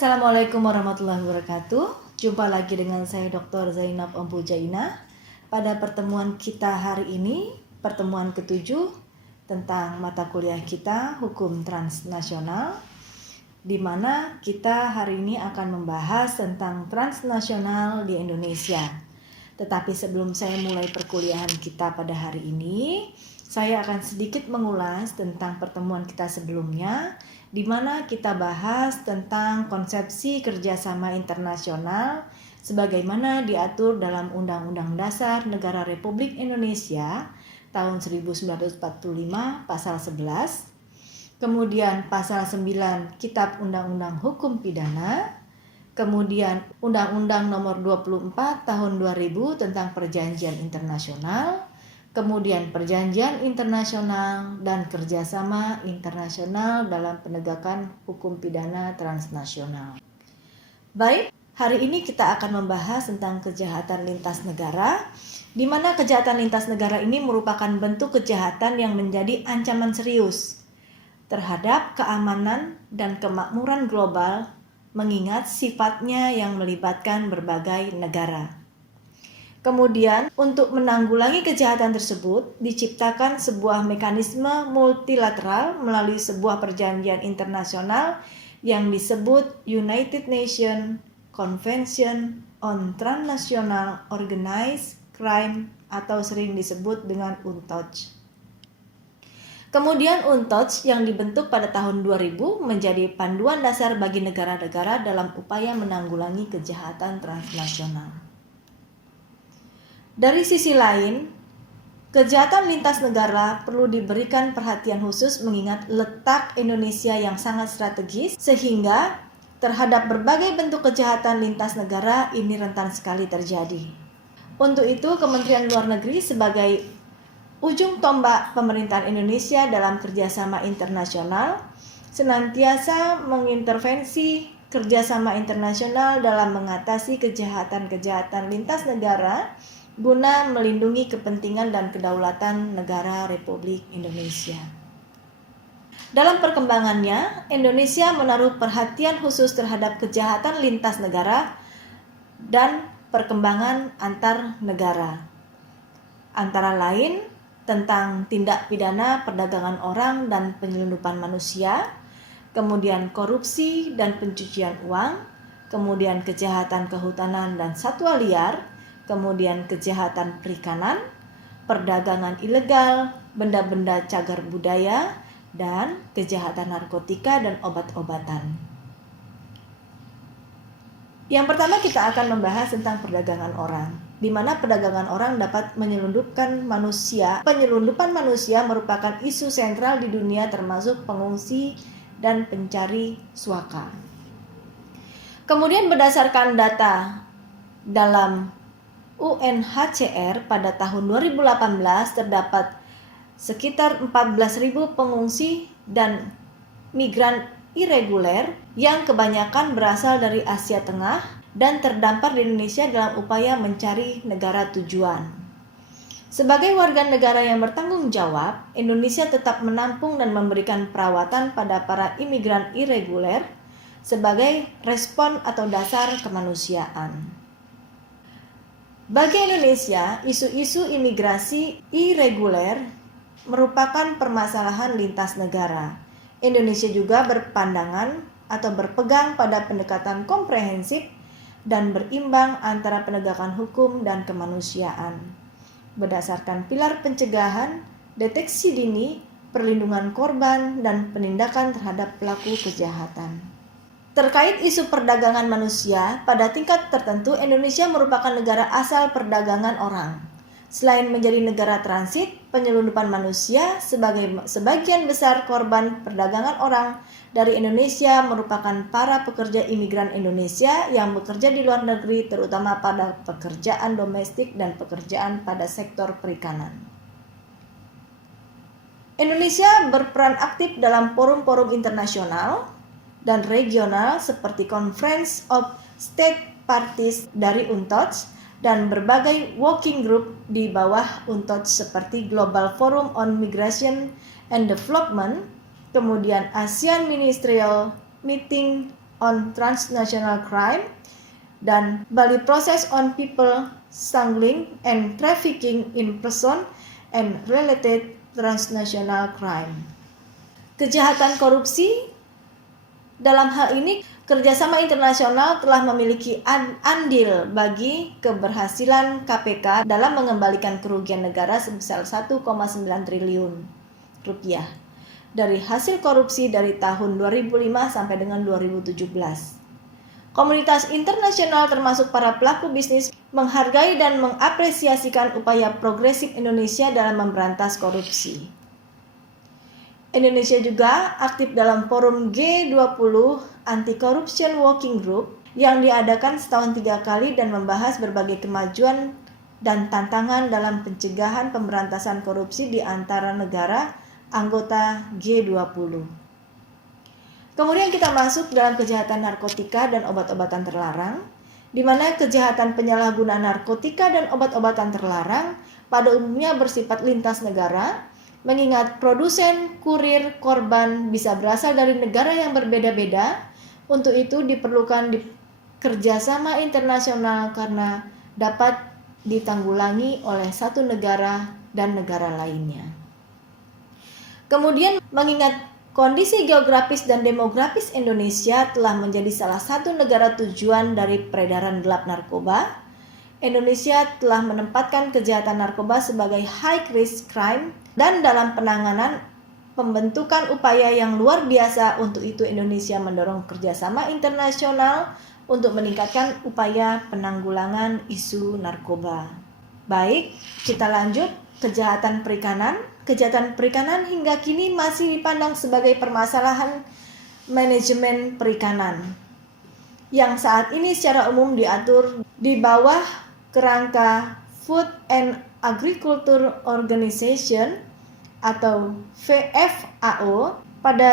Assalamualaikum warahmatullahi wabarakatuh. Jumpa lagi dengan saya Dr. Zainab Ompujaina. Pada pertemuan kita hari ini, pertemuan ke-7 tentang mata kuliah kita Hukum Transnasional, di mana kita hari ini akan membahas tentang transnasional di Indonesia. Tetapi sebelum saya mulai perkuliahan kita pada hari ini, saya akan sedikit mengulas tentang pertemuan kita sebelumnya, di mana kita bahas tentang konsepsi kerjasama internasional sebagaimana diatur dalam Undang-Undang Dasar Negara Republik Indonesia tahun 1945 pasal 11, kemudian pasal 9 Kitab Undang-Undang Hukum Pidana, kemudian Undang-Undang Nomor 24 Tahun 2000 tentang Perjanjian Internasional, kemudian perjanjian internasional dan kerjasama internasional dalam penegakan hukum pidana transnasional. Baik, hari ini kita akan membahas tentang kejahatan lintas negara, di mana kejahatan lintas negara ini merupakan bentuk kejahatan yang menjadi ancaman serius terhadap keamanan dan kemakmuran global, mengingat sifatnya yang melibatkan berbagai negara. Kemudian, untuk menanggulangi kejahatan tersebut, diciptakan sebuah mekanisme multilateral melalui sebuah perjanjian internasional yang disebut United Nations Convention on Transnational Organized Crime atau sering disebut dengan UNTOC. Kemudian UNTOC yang dibentuk pada tahun 2000 menjadi panduan dasar bagi negara-negara dalam upaya menanggulangi kejahatan transnasional. Dari sisi lain, kejahatan lintas negara perlu diberikan perhatian khusus mengingat letak Indonesia yang sangat strategis sehingga terhadap berbagai bentuk kejahatan lintas negara ini rentan sekali terjadi. Untuk itu, Kementerian Luar Negeri sebagai ujung tombak pemerintahan Indonesia dalam kerjasama internasional senantiasa mengintervensi kerjasama internasional dalam mengatasi kejahatan-kejahatan lintas negara guna melindungi kepentingan dan kedaulatan negara Republik Indonesia. Dalam perkembangannya, Indonesia menaruh perhatian khusus terhadap kejahatan lintas negara dan perkembangan antar negara. Antara lain, tentang tindak pidana perdagangan orang dan penyelundupan manusia, kemudian korupsi dan pencucian uang, kemudian kejahatan kehutanan dan satwa liar, kemudian kejahatan perikanan, perdagangan ilegal, benda-benda cagar budaya, dan kejahatan narkotika dan obat-obatan. Yang pertama kita akan membahas tentang perdagangan orang, di mana perdagangan orang dapat menyelundupkan manusia. Penyelundupan manusia merupakan isu sentral di dunia termasuk pengungsi dan pencari suaka. Kemudian berdasarkan data dalam UNHCR pada tahun 2018 terdapat sekitar 14.000 pengungsi dan migran irreguler yang kebanyakan berasal dari Asia Tengah dan terdampar di Indonesia dalam upaya mencari negara tujuan. Sebagai warga negara yang bertanggung jawab, Indonesia tetap menampung dan memberikan perawatan pada para imigran irreguler sebagai respon atau dasar kemanusiaan. Bagi Indonesia, isu-isu imigrasi irreguler merupakan permasalahan lintas negara. Indonesia juga berpandangan atau berpegang pada pendekatan komprehensif dan berimbang antara penegakan hukum dan kemanusiaan. Berdasarkan pilar pencegahan, deteksi dini, perlindungan korban, dan penindakan terhadap pelaku kejahatan. Terkait isu perdagangan manusia, pada tingkat tertentu Indonesia merupakan negara asal perdagangan orang. Selain menjadi negara transit, penyelundupan manusia sebagian besar korban perdagangan orang dari Indonesia merupakan para pekerja imigran Indonesia yang bekerja di luar negeri, terutama pada pekerjaan domestik dan pekerjaan pada sektor perikanan. Indonesia berperan aktif dalam forum-forum internasional dan regional seperti Conference of State Parties dari UNTOC dan berbagai working group di bawah UNTOC seperti Global Forum on Migration and Development, kemudian ASEAN Ministerial Meeting on Transnational Crime, dan Bali Process on People Smuggling and Trafficking in Person and Related Transnational Crime. Kejahatan korupsi, dalam hal ini kerjasama internasional telah memiliki andil bagi keberhasilan KPK dalam mengembalikan kerugian negara sebesar 1,9 triliun rupiah dari hasil korupsi dari tahun 2005 sampai dengan 2017. Komunitas internasional termasuk para pelaku bisnis menghargai dan mengapresiasikan upaya progresif Indonesia dalam memberantas korupsi. Indonesia juga aktif dalam forum G20 Anti-Corruption Working Group yang diadakan setahun 3 kali dan membahas berbagai kemajuan dan tantangan dalam pencegahan pemberantasan korupsi di antara negara anggota G20. Kemudian kita masuk dalam kejahatan narkotika dan obat-obatan terlarang, di mana kejahatan penyalahgunaan narkotika dan obat-obatan terlarang pada umumnya bersifat lintas negara, mengingat produsen, kurir, korban bisa berasal dari negara yang berbeda-beda. Untuk itu diperlukan kerjasama internasional karena dapat ditanggulangi oleh satu negara dan negara lainnya. Kemudian mengingat kondisi geografis dan demografis Indonesia telah menjadi salah satu negara tujuan dari peredaran gelap narkoba, Indonesia telah menempatkan kejahatan narkoba sebagai high risk crime dan dalam penanganan pembentukan upaya yang luar biasa. Untuk itu Indonesia mendorong kerjasama internasional untuk meningkatkan upaya penanggulangan isu narkoba. Baik, kita lanjut kejahatan perikanan. Kejahatan perikanan hingga kini masih dipandang sebagai permasalahan manajemen perikanan yang saat ini secara umum diatur di bawah kerangka Food and Agriculture Organization atau FAO. Pada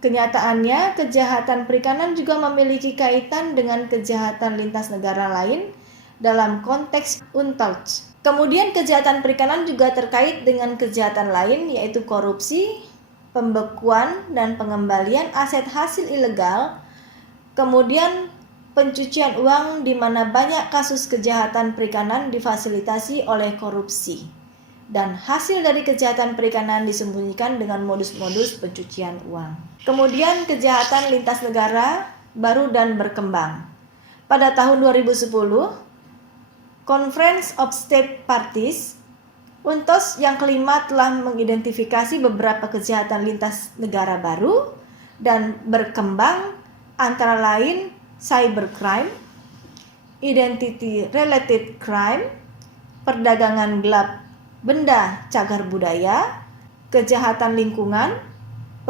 kenyataannya, kejahatan perikanan juga memiliki kaitan dengan kejahatan lintas negara lain dalam konteks UNCLOS. Kemudian kejahatan perikanan juga terkait dengan kejahatan lain, yaitu korupsi, pembekuan dan pengembalian aset hasil ilegal, kemudian pencucian uang, di mana banyak kasus kejahatan perikanan difasilitasi oleh korupsi, dan hasil dari kejahatan perikanan disembunyikan dengan modus-modus pencucian uang. Kemudian kejahatan lintas negara baru dan berkembang. Pada tahun 2010, Conference of State Parties UNCLOS yang kelima telah mengidentifikasi beberapa kejahatan lintas negara baru dan berkembang, antara lain cybercrime, identity related crime, perdagangan gelap benda cagar budaya, kejahatan lingkungan,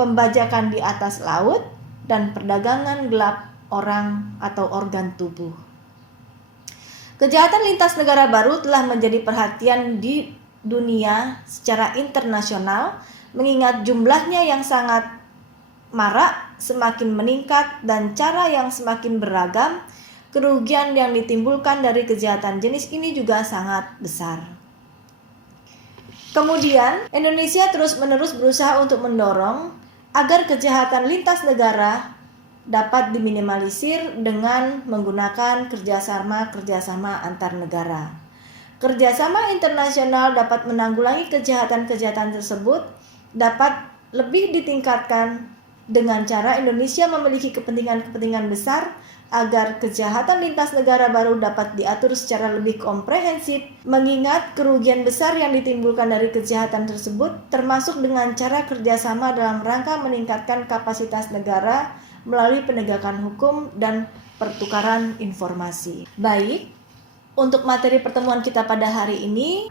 pembajakan di atas laut, dan perdagangan gelap orang atau organ tubuh. Kejahatan lintas negara baru telah menjadi perhatian di dunia secara internasional, mengingat jumlahnya yang sangat marak, semakin meningkat, dan cara yang semakin beragam. Kerugian yang ditimbulkan dari kejahatan jenis ini juga sangat besar. Kemudian, Indonesia terus-menerus berusaha untuk mendorong agar kejahatan lintas negara dapat diminimalisir dengan menggunakan kerjasama antar negara. Kerjasama internasional dapat menanggulangi kejahatan-kejahatan tersebut dapat lebih ditingkatkan dengan cara Indonesia memiliki kepentingan-kepentingan besar agar kejahatan lintas negara baru dapat diatur secara lebih komprehensif, mengingat kerugian besar yang ditimbulkan dari kejahatan tersebut, termasuk dengan cara kerjasama dalam rangka meningkatkan kapasitas negara melalui penegakan hukum dan pertukaran informasi. Baik, untuk materi pertemuan kita pada hari ini,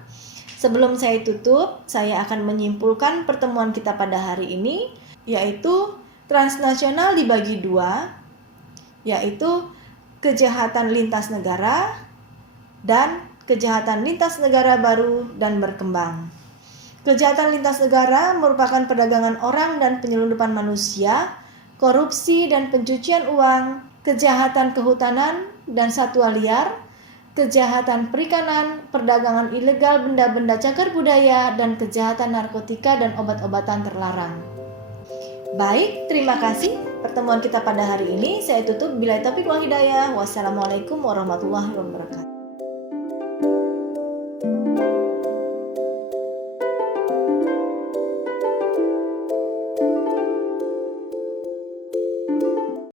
sebelum saya tutup, saya akan menyimpulkan pertemuan kita pada hari ini, yaitu transnasional dibagi dua, yaitu kejahatan lintas negara dan kejahatan lintas negara baru dan berkembang. Kejahatan lintas negara merupakan perdagangan orang dan penyelundupan manusia, korupsi dan pencucian uang, kejahatan kehutanan dan satwa liar, kejahatan perikanan, perdagangan ilegal benda-benda cagar budaya, dan kejahatan narkotika dan obat-obatan terlarang. Baik, terima kasih. pertemuan kita pada hari ini. Saya tutup, billahi taufiq wal hidayah. Wassalamualaikum warahmatullahi wabarakatuh.